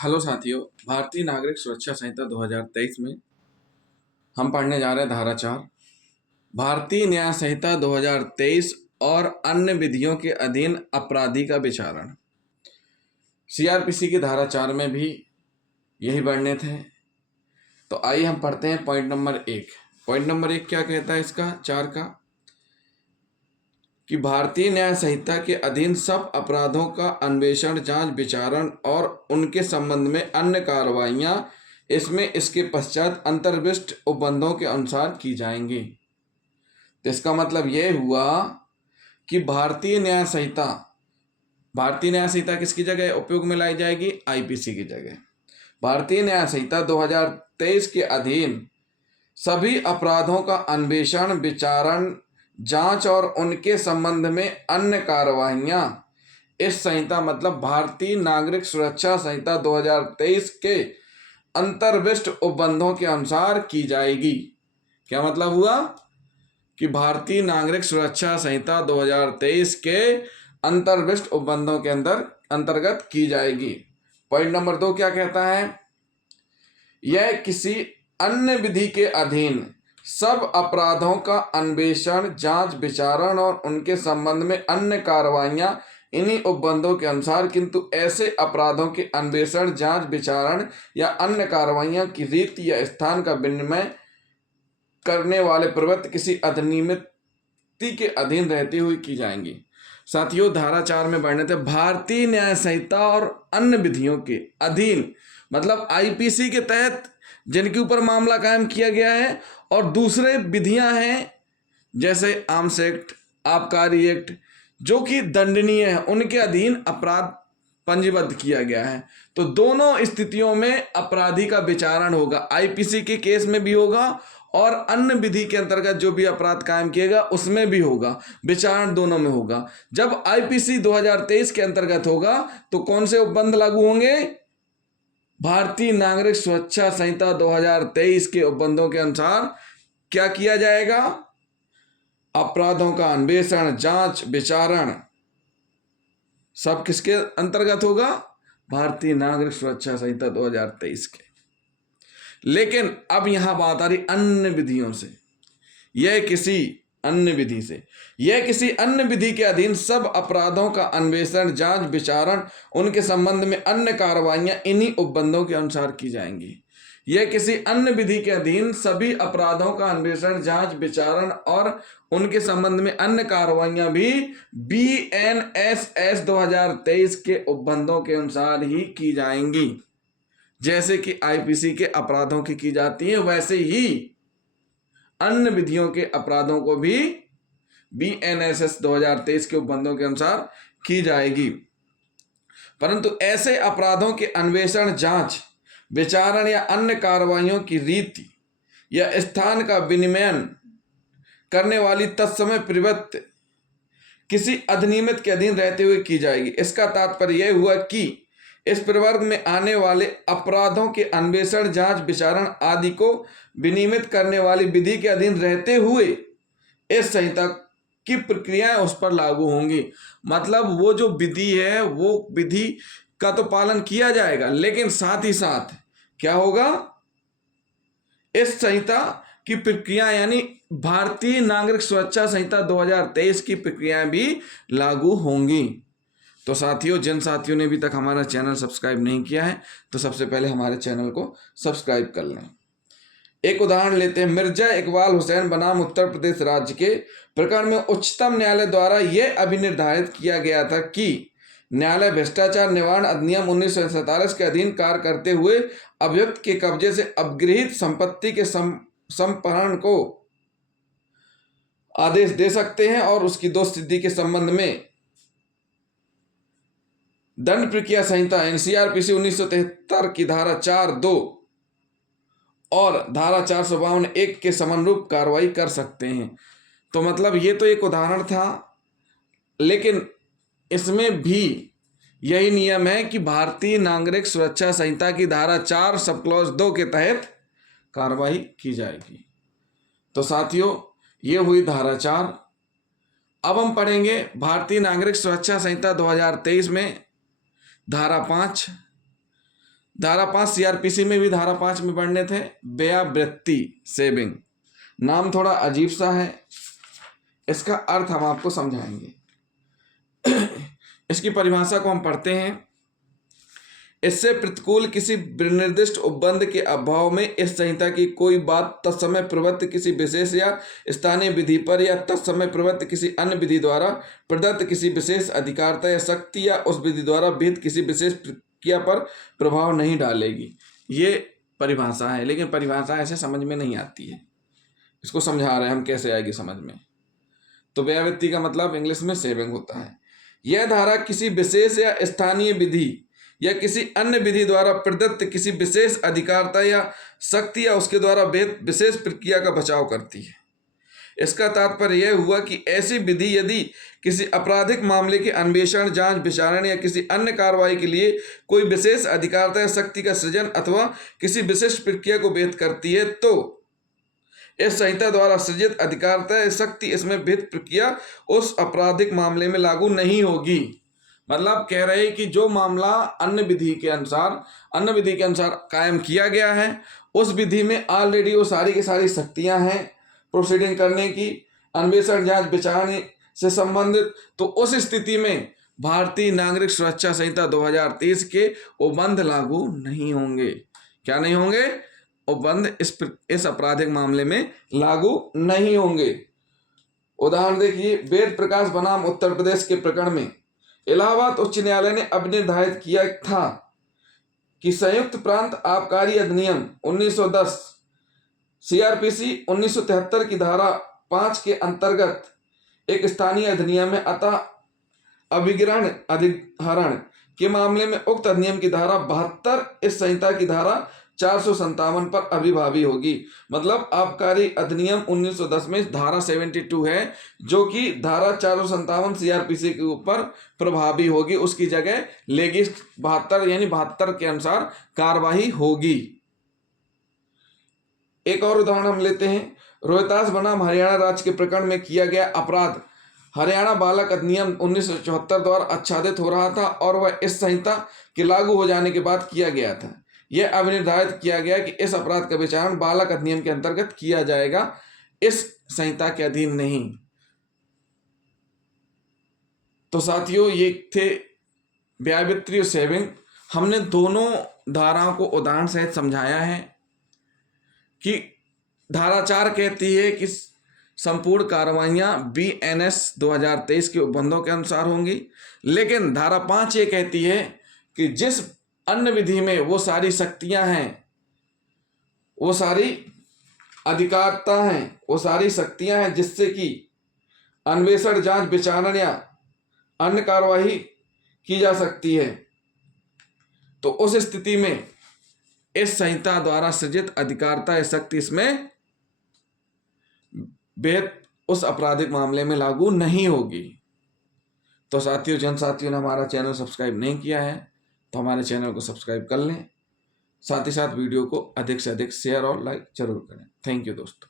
Hello साथियों, भारतीय नागरिक सुरक्षा संहिता 2023 में हम पढ़ने जा रहे हैं धारा 4। भारतीय न्याय संहिता 2023 और अन्य विधियों के अधीन अपराधी का विचारण। सीआरपीसी की धारा 4 में भी यही वर्णित है। तो आइए हम पढ़ते हैं पॉइंट नंबर 1। पॉइंट नंबर 1 क्या कहता है इसका 4 का, कि भारतीय न्याय संहिता के अधीन सब अपराधों का अन्वेषण, जांच, विचारण और उनके संबंध में अन्य कार्रवाइयां इसमें इसके पश्चात अंतर्विष्ट उपबंधों के अनुसार की जाएंगी। तो इसका मतलब यह हुआ कि भारतीय न्याय संहिता किसकी जगह उपयोग में लाई जाएगी? आईपीसी की जगह। भारतीय न्याय संहिता 2023 के अधीन सभी अपराधों का अन्वेषण, विचारण, जांच और उनके संबंध में अन्य कार्रवाइयां इस संहिता मतलब भारतीय नागरिक सुरक्षा संहिता 2023 के अंतर्विष्ट उपबंधों के अनुसार की जाएगी। क्या मतलब हुआ कि भारतीय नागरिक सुरक्षा संहिता 2023 के अंतर्विष्ट उपबंधों के अंतर्गत की जाएगी। पॉइंट नंबर 2 क्या कहता है? यह किसी अन्य विधि के अधीन सब अपराधों का अन्वेषण, जांच, विचारण और उनके संबंध में अन्य कार्रवाइयां इन्हीं उपबंधों के अनुसार, किंतु ऐसे अपराधों के अन्वेषण, जांच, विचारण या अन्य कार्रवाइयां की रीति या स्थान का विनिमय करने वाले प्रवृत्ति किसी अधिनियमित के अधीन रहते हुए की जाएंगी। साथियों, धारा 4 में वर्णित है भारतीय न्याय संहिता और अन्य विधियों के अधीन मतलब आईपीसी के तहत जिनके ऊपर मामला कायम किया गया है, और दूसरे विधियां हैं जैसे आर्म्स एक्ट, आबकारी एक्ट जो कि दंडनीय है, उनके अधीन अपराध पंजीबद्ध किया गया है। तो दोनों स्थितियों में अपराधी का विचारण होगा। आईपीसी के केस में भी होगा और अन्य विधि के अंतर्गत जो भी अपराध कायम किएगा उसमें भी होगा, विचारण दोनों में होगा। जब आईपीसी 2023 के अंतर्गत होगा तो कौन से उपबंध लागू होंगे? भारतीय नागरिक सुरक्षा संहिता 2023 के उपबंधों के अनुसार क्या किया जाएगा? अपराधों का अन्वेषण, जांच, विचारण सब किसके अंतर्गत होगा? भारतीय नागरिक सुरक्षा संहिता 2023 के। लेकिन अब यहां बात आ रही अन्य विधियों से। यह किसी अन्य विधि के अधीन सब अपराधों का अन्वेषण, जांच, विचारण, उनके संबंध में अन्य कार्रवाइयां इन्हीं उपबंधों के अनुसार की जाएंगी। यह किसी अन्य विधि के अधीन सभी अपराधों का अन्वेषण, जांच, विचारण और उनके संबंध में अन्य कार्रवाइयां भी बीएनएसएस 2023 के उपबंधों के अनुसार ही की जाएंगी। जैसे कि आईपीसी के अपराधों की जाती है, वैसे ही अन्य विधियों के अपराधों को भी बीएनएसएस 2023 के उपबंधों के अनुसार की जाएगी। परंतु ऐसे अपराधों के अन्वेषण, जांच, विचारण या अन्य कार्रवाइयों की रीति या स्थान का विनिमय करने वाली तत्समय प्रवृत्ति किसी अधिनियमित के अधीन रहते हुए की जाएगी। इसका तात्पर्य यह हुआ कि इस प्रवर्ग में आने वाले अपराधों के अन्वेषण, जांच, विचारण आदि को विनियमित करने वाली विधि के अधीन रहते हुए इस संहिता की प्रक्रियाएं उस पर लागू होंगी। मतलब वो जो विधि है वो विधि का तो पालन किया जाएगा, लेकिन साथ ही साथ क्या होगा? इस संहिता की प्रक्रिया यानी भारतीय नागरिक सुरक्षा संहिता 2023 की प्रक्रियाएं भी लागू होंगी। तो साथियों, जिन साथियों ने अभी तक हमारा चैनल सब्सक्राइब नहीं किया है तो सबसे पहले हमारे चैनल को सब्सक्राइब कर लें। एक उदाहरण लेते हैं। मिर्जा इकबाल हुसैन बनाम उत्तर प्रदेश राज्य के प्रकरण में उच्चतम न्यायालय द्वारा यह अभिनिर्धारित किया गया था कि न्यायालय भ्रष्टाचार निवारण अधिनियम 1947 के अधीन कार्य करते हुए अभियुक्त के कब्जे से अपगृहीत संपत्ति के संपहरण को आदेश दे सकते हैं और उसकी दोष सिद्धि के संबंध में दंड प्रक्रिया संहिता एनसीआरपीसी 1973 की धारा 4(2) और धारा 452(1) के समनुरूप कार्रवाई कर सकते हैं। तो मतलब ये तो एक उदाहरण था, लेकिन इसमें भी यही नियम है कि भारतीय नागरिक सुरक्षा संहिता की धारा 4 सब क्लॉज 2 के तहत कार्रवाई की जाएगी। तो साथियों, ये हुई धारा 4। अब हम पढ़ेंगे भारतीय नागरिक सुरक्षा संहिता 2023 में धारा 5। धारा 5 सीआरपीसी में भी धारा 5 में पढ़ने थे, व्यावृत्ति सेविंग। नाम थोड़ा अजीब सा है, इसका अर्थ हम आपको समझाएंगे। इसकी परिभाषा को हम पढ़ते हैं। इससे प्रतिकूल किसी निर्दिष्ट उपबंध के अभाव में इस संहिता की कोई बात तत्समय प्रवृत्त किसी विशेष या स्थानीय विधि पर या तत्समय प्रवृत्त किसी अन्य विधि द्वारा प्रदत्त किसी विशेष अधिकारता या शक्ति या उस विधि द्वारा विहित किसी विशेष प्रक्रिया पर प्रभाव नहीं डालेगी। ये परिभाषा है, लेकिन परिभाषा ऐसे समझ में नहीं आती है। इसको समझा रहे हैं हम कैसे आएगी समझ में। तो व्यावृत्ति का मतलब इंग्लिश में सेविंग होता है। यह धारा किसी विशेष या स्थानीय विधि या किसी अन्य विधि द्वारा प्रदत्त किसी विशेष अधिकारता या शक्ति या उसके द्वारा विशेष प्रक्रिया का बचाव करती है। इसका तात्पर्य यह हुआ कि ऐसी विधि यदि किसी आपराधिक मामले के अन्वेषण, जांच, विचारण या किसी अन्य कार्रवाई के लिए कोई विशेष अधिकारता या शक्ति का सृजन अथवा किसी विशेष प्रक्रिया को विहित करती है, तो इस संहिता द्वारा सृजित अधिकारता या शक्ति इसमें विहित प्रक्रिया उस आपराधिक मामले में लागू नहीं होगी। मतलब कह रहे हैं कि जो मामला अन्य विधि के अनुसार कायम किया गया है, उस विधि में ऑलरेडी वो सारी की सारी शक्तियां हैं प्रोसीडिंग करने की, अन्वेषण, जांच, विचारण से संबंधित। तो उस स्थिति में भारतीय नागरिक सुरक्षा संहिता 2023 के उपबंध लागू नहीं होंगे। क्या नहीं होंगे? उपबंध इस आपराधिक मामले में लागू नहीं होंगे। उदाहरण देखिए, वेद प्रकाश बनाम उत्तर प्रदेश के प्रकरण में इलाहाबाद उच्च न्यायालय ने अब निर्धारित किया था कि संयुक्त प्रांत आबकारी अधिनियम 1910 सीआरपीसी 1973 की धारा 5 के अंतर्गत एक स्थानीय अधिनियम है, अतः अभिग्रहण अधिहरण के मामले में उक्त अधिनियम की धारा 72 इस संहिता की धारा 457 पर अभिभावी होगी। मतलब आबकारी अधिनियम 1910 में धारा 72 है, जो कि धारा 457 सीआरपीसी के ऊपर प्रभावी होगी, उसकी जगह लेगी 72 यानी 72 के अनुसार कार्यवाही होगी। एक और उदाहरण हम लेते हैं। रोहतास बनाम हरियाणा राज्य के प्रकरण में किया गया अपराध हरियाणा बालक अधिनियम 1974 द्वारा आच्छादित हो रहा था और वह इस संहिता के लागू हो जाने के बाद किया गया था। यह अब निर्धारित किया गया कि इस अपराध का विचारण बालक अधिनियम के अंतर्गत किया जाएगा, इस संहिता के अधीन नहीं। तो साथियों, ये थे व्यावृत्ति और सेविंग। हमने दोनों धाराओं को उदाहरण सहित समझाया है कि धारा 4 कहती है कि संपूर्ण कार्रवाइयां BNS 2023 के उपबंधों के अनुसार होंगी, लेकिन धारा 5 ये कहती है कि जिस अन्य विधि में वो सारी शक्तियां हैं, वो सारी अधिकारता हैं, वो सारी शक्तियां हैं जिससे कि अन्वेषण, जांच, विचारण या अन्य कार्यवाही की जा सकती है, तो उस स्थिति में इस संहिता द्वारा सृजित अधिकारता या शक्ति इसमें उस आपराधिक मामले में लागू नहीं होगी। तो साथियों, जिन साथियों ने हमारा चैनल सब्सक्राइब नहीं किया है तो हमारे चैनल को सब्सक्राइब कर लें। साथ ही साथ वीडियो को अधिक से अधिक शेयर और लाइक जरूर करें। थैंक यू दोस्तों।